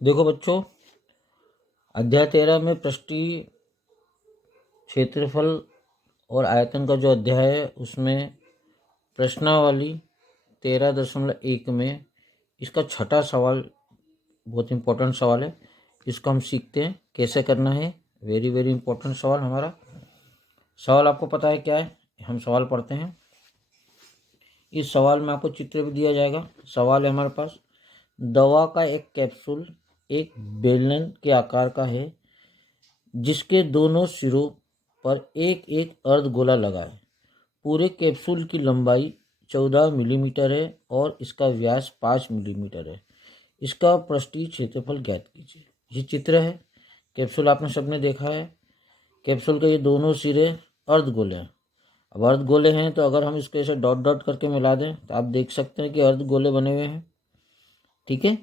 देखो बच्चों, अध्याय 13 में पृष्ठीय क्षेत्रफल और आयतन का जो अध्याय है उसमें प्रश्नावली 13.1 में इसका छठा सवाल बहुत इम्पोर्टेंट सवाल है। इसको हम सीखते हैं कैसे करना है। वेरी वेरी इम्पोर्टेंट सवाल। हमारा सवाल आपको पता है क्या है? हम सवाल पढ़ते हैं। इस सवाल में आपको चित्र भी दिया जाएगा। सवाल है हमारे पास, दवा का एक कैप्सूल एक बेलन के आकार का है जिसके दोनों सिरों पर एक एक अर्धगोला लगा है। पूरे कैप्सूल की लंबाई 14 मिलीमीटर है और इसका व्यास 5 मिलीमीटर है। इसका पृष्ठीय क्षेत्रफल ज्ञात कीजिए। ये चित्र है। कैप्सूल आपने सबने देखा है। कैप्सूल के ये दोनों सिरे अर्धगोले हैं। अब अर्धगोले हैं तो अगर हम इसको ऐसे डॉट डॉट करके मिला दें तो आप देख सकते हैं कि अर्धगोले बने हुए हैं। ठीक है।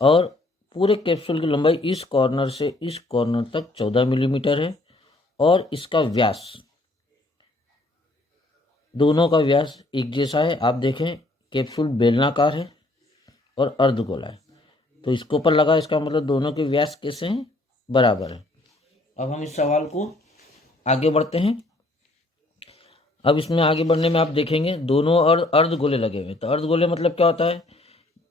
और पूरे कैप्सूल की लंबाई इस कॉर्नर से इस कॉर्नर तक 14 मिलीमीटर है और इसका व्यास, दोनों का व्यास एक जैसा है। आप देखें कैप्सूल बेलनाकार है और अर्धगोला है, तो इसके ऊपर लगा, इसका मतलब दोनों के व्यास कैसे हैं? बराबर है। अब हम इस सवाल को आगे बढ़ते हैं। अब इसमें आगे बढ़ने में आप देखेंगे दोनों अर्धगोले लगे हुए। तो अर्धगोले मतलब क्या होता है?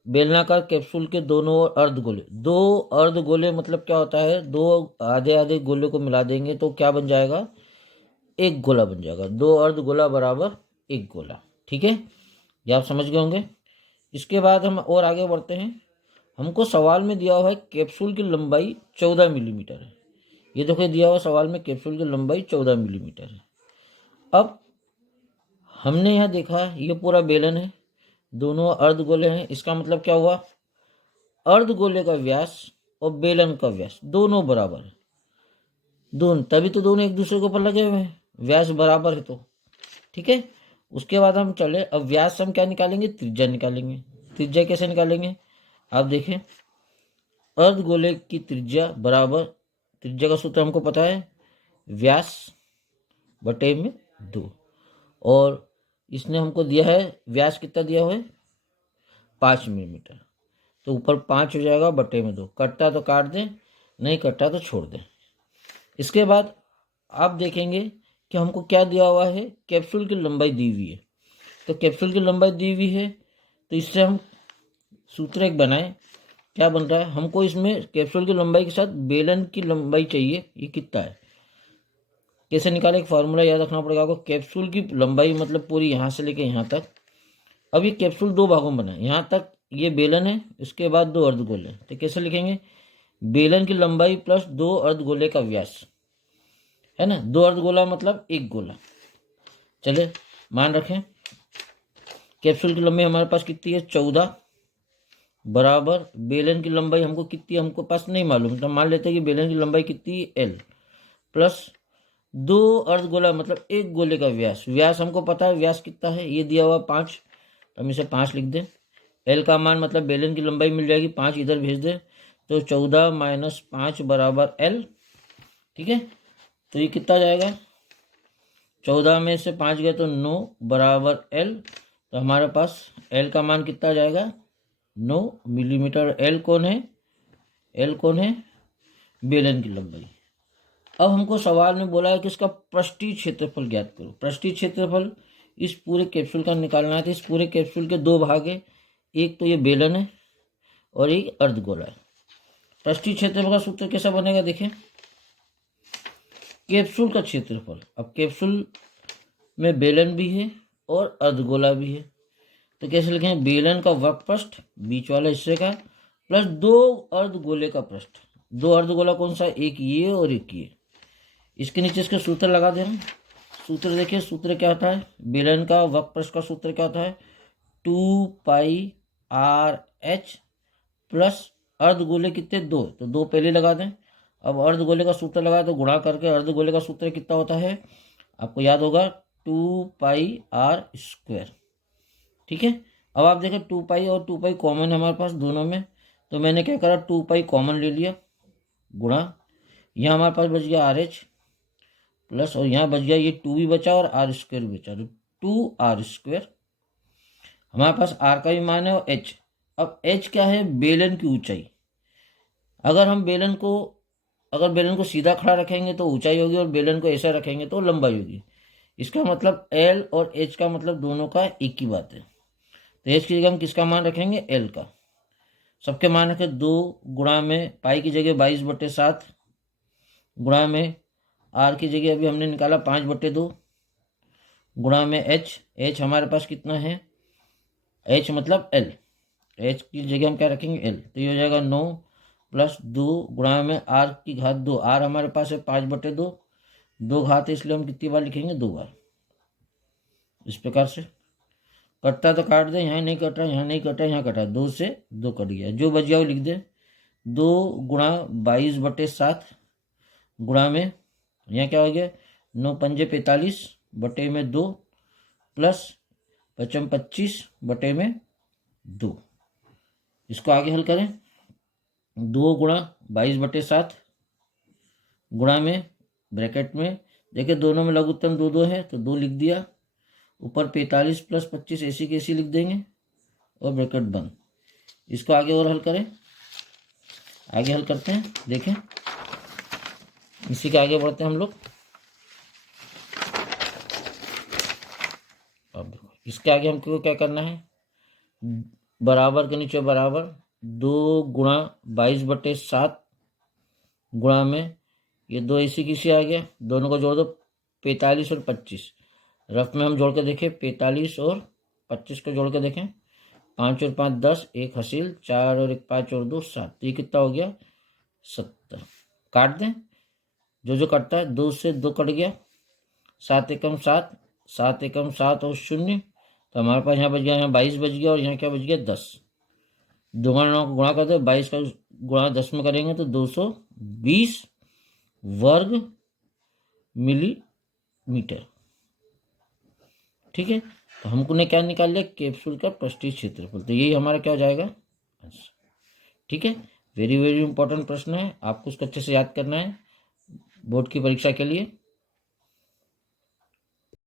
बेलनाकार कैप्सूल के दोनों ओर अर्धगोले। दो अर्धगोले मतलब क्या होता है? दो आधे आधे गोले को मिला देंगे तो क्या बन जाएगा? एक गोला बन जाएगा। दो अर्धगोला बराबर एक गोला। ठीक है, ये आप समझ गए होंगे। इसके बाद हम और आगे बढ़ते हैं। हमको सवाल में दिया हुआ है कैप्सूल की लंबाई 14 मिलीमीटर है। ये देखो दिया हुआ सवाल में कैप्सूल की लंबाई 14 मिलीमीटर है। अब हमने यहाँ देखा ये पूरा बेलन है, दोनों अर्धगोले हैं। इसका मतलब क्या हुआ? अर्धगोले का व्यास और बेलन का व्यास दोनों बराबर है। दोनों, तभी तो दोनों एक दूसरे के ऊपर लगे हुए हैं, व्यास बराबर है तो। ठीक है। उसके बाद हम चले, अब व्यास हम क्या निकालेंगे? त्रिज्या निकालेंगे। त्रिज्या कैसे निकालेंगे? आप देखें, अर्धगोले की त्रिज्या बराबर, त्रिज्या का सूत्र हमको पता है, व्यास बटे में 2। और इसने हमको दिया है व्यास कितना दिया हुआ है? 5 मिलीमीटर। तो ऊपर 5 हो जाएगा बटे में 2। कटता तो काट दें, नहीं कटता तो छोड़ दें। इसके बाद आप देखेंगे कि हमको क्या दिया हुआ है? कैप्सूल की लंबाई दी हुई है। तो कैप्सूल की लंबाई दी हुई है तो इससे हम सूत्र एक बनाएं। क्या बन रहा है? हमको इसमें कैप्सूल की लंबाई के साथ बेलन की लंबाई चाहिए। ये कितना है? कैसे निकाले? एक फार्मूला याद रखना पड़ेगा आपको। कैप्सूल की लंबाई मतलब पूरी यहाँ से लेके यहाँ तक। अब ये कैप्सूल दो भागों में बना है। यहाँ तक ये बेलन है, इसके बाद दो अर्धगोले। तो कैसे लिखेंगे? बेलन की लंबाई प्लस दो अर्धगोले का व्यास, है ना। दो अर्धगोला मतलब एक गोला। चले मान रखें कैप्सूल की लंबाई हमारे पास कितनी है? 14 बराबर बेलन की लंबाई हमको कितनी, हमको पास नहीं मालूम, तो मान लेते हैं कि बेलन की लंबाई कितनी है? L प्लस दो अर्धगोला मतलब एक गोले का व्यास। व्यास हमको पता है, व्यास कितना है? ये दिया हुआ 5, तो हम इसे 5 लिख दें। L का मान मतलब बेलन की लंबाई मिल जाएगी, 5 इधर भेज दें तो 14 माइनस 5 बराबर L। ठीक है, तो ये कितना जाएगा? 14 में से 5 गए तो 9 बराबर L। तो हमारे पास L का मान कितना जाएगा? 9 मिलीमीटर। L कौन है? L कौन है? बेलन की लंबाई। अब हमको सवाल में बोला है कि इसका पृष्ठीय क्षेत्रफल ज्ञात करो। पृष्ठीय क्षेत्रफल इस पूरे कैप्सूल का निकालना है। तो इस पूरे कैप्सूल के दो भाग है, एक तो ये बेलन है और एक अर्धगोला है। पृष्ठीय क्षेत्रफल का सूत्र कैसा बनेगा? देखें, कैप्सूल का क्षेत्रफल। अब कैप्सूल में बेलन भी है और अर्धगोला भी है, तो कैसे लिखें? बेलन का वक्रपृष्ठ बीच वाले हिस्से का प्लस दो अर्धगोले का पृष्ठ। दो अर्धगोला कौन सा? एक ये और एक ये। इसके नीचे इसके सूत्र लगा दें हम। सूत्र देखिए, सूत्र क्या होता है? बेलन का वक्रपृष्ठ का सूत्र क्या होता है? 2πr/h प्लस अर्धगोले कितने? 2, तो 2 पहले लगा दें। अब अर्धगोले का सूत्र लगाए तो गुणा करके अर्धगोले का सूत्र कितना होता है? आपको याद होगा, 2πr²। ठीक है। अब आप देखें 2π और 2π कॉमन है हमारे पास दोनों में, तो मैंने क्या करा? 2π कॉमन ले लिया, गुणा, यहाँ हमारे पास बच गया RH प्लस, और यहाँ बच गया ये 2 भी बचा और r² भी बचा, तो 2r²। हमारे पास r का भी मान है और h। अब h क्या है? बेलन की ऊंचाई। अगर बेलन को सीधा खड़ा रखेंगे तो ऊंचाई होगी और बेलन को ऐसा रखेंगे तो लंबाई होगी। इसका मतलब एल और एच का मतलब दोनों का एक ही बात है। तो एच की जगह हम किसका मान रखेंगे? एल का। सबके मान रखे 2 गुणा में पाई की जगह 22/7 गुणा में आर की जगह अभी हमने निकाला 5/2 गुणा में एच हमारे पास कितना है? एच मतलब एल। एच की जगह हम क्या रखेंगे? एल। तो ये हो जाएगा 9 + 2 गुणा में आर की घात 2। आर हमारे पास है 5/2। 2 घात है इसलिए हम कितनी बार लिखेंगे? 2 बार। इस प्रकार से कटता तो काट दे, यहाँ नहीं कट रहा, यहाँ नहीं कटा, यहाँ कटा, 2 से 2 कट गया, जो बच गया वो लिख दे। 2 गुणा 22/7 गुणा में यहाँ क्या हो गया? 9 पंजे 45 बटे में 2 प्लस 25/2। इसको आगे हल करें। 2 गुणा 22/7 गुणा में ब्रैकेट में देखिए दोनों में लघुत्तम 2 है तो 2 लिख दिया। ऊपर 45 + 25 ऐसी कैसी लिख देंगे और ब्रैकेट बंद। इसको आगे और हल करें। आगे हल करते हैं, देखें इसी के आगे बढ़ते हैं हम लोग। अब इसके आगे हमको क्या करना है? बराबर के नीचे बराबर 2 गुणा 22/7 गुणा में ये 2 ऐसी किसी आ गया, दोनों को जोड़ दो 45 और 25। रफ में हम जोड़ के देखें 45 और 25 को जोड़ के देखें। 5 और 5 10, 1 हासिल, 4 और 1 5 और 2 7। तो ये कितना हो गया? 70। काट दें, जो कटता है 2 से 2 कट गया। 7 एकम 7, 7 एकम 7 और 0। तो हमारे पास यहाँ बच गया, यहाँ 22 बच गया और यहाँ क्या बच गया? 10। 2 गुणा को गुणा कर दो, 22 का गुणा 10 में करेंगे तो 220 वर्ग मिलीमीटर। ठीक है, तो हमको ने क्या निकाल लिया? कैप्सूल का पृष्ठीय क्षेत्रफल। तो यही हमारा क्या हो जाएगा? ठीक है, वेरी वेरी इंपॉर्टेंट प्रश्न है, आपको उसको अच्छे से याद करना है बोर्ड की परीक्षा के लिए।